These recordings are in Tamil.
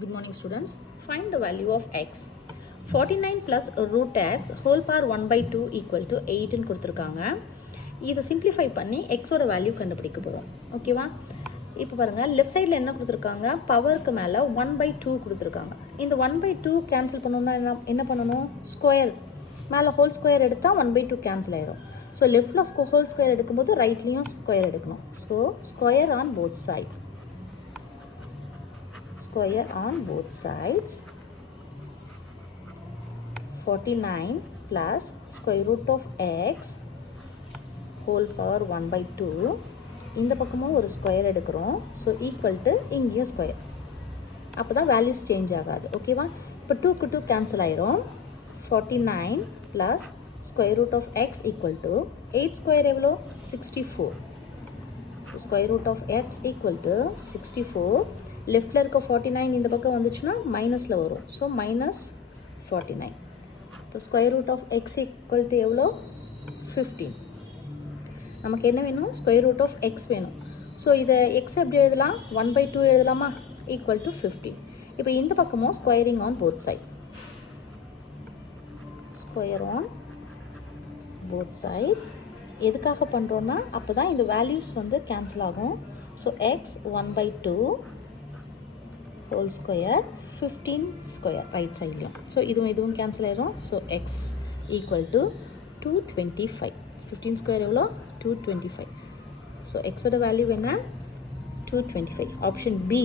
Good morning students. Find the value of x. 49 plus root x whole power 1 by 2 equal to 8 ன்னு கொடுத்துருக்காங்க. இதை simplify பண்ணி x ஓட வேல்யூ கண்டுபிடிக்க போகிறோம். ஓகேவா? இப்போ பாருங்கள் லெஃப்ட் சைடில் என்ன கொடுத்துருக்காங்க, பவருக்கு மேலே 1 by 2 கொடுத்துருக்காங்க. இந்த 1 by 2 கேன்சல் பண்ணணும்னா என்ன பண்ணணும், ஸ்கொயர் மேலே ஹோல் ஸ்கொயர் எடுத்தால் 1 by 2 கேன்சல் ஆயிரும். ஸோ லெஃப்டில் ஹோல் ஸ்கொயர் எடுக்கும்போது ரைட்லேயும் ஸ்கொயர் எடுக்கணும். So square on both side. Square on both sides. 49 plus square root of x whole power 1 by 2. இந்த பக்கமும் ஒரு ஸ்கொயர் எடுக்கிறோம். ஸோ ஈக்குவல் டு இங்கேயும் ஸ்கொயர். அப்போ தான் வேல்யூஸ் சேஞ்ச் ஆகாது. ஓகேவா? இப்போ 2க்கு 2 கேன்சல் ஆயிரும். 49 plus square root of x equal to 8 square எவ்வளோ, 64. So square root of x equal to 64. லெஃப்டில் இருக்க 49 இந்த பக்கம் வந்துச்சுன்னா மைனஸில் வரும். So minus 49. இப்போ square root of x equal to எவ்வளோ, 15. நமக்கு என்ன வேணும், ஸ்கொயர் ரூட் ஆஃப் எக்ஸ் வேணும். ஸோ இதை எக்ஸ் எப்படி எழுதலாம், 1 by 2 எழுதலாமா, ஈக்குவல் டு 15. இப்போ இந்த பக்கமும் squaring on both side. Square on both side எதுக்காக பண்ணுறோன்னா அப்போ தான் இந்த வேல்யூஸ் வந்து கேன்சல் ஆகும். So x 1 by 2 whole square 15 square right side. So இதுவும் cancel ஆயிரும். So x equal to 225. 15 square எவ்வளோ, 225. So x ஓட value என்ன, 225. Option B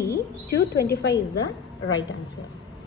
225 is the right answer.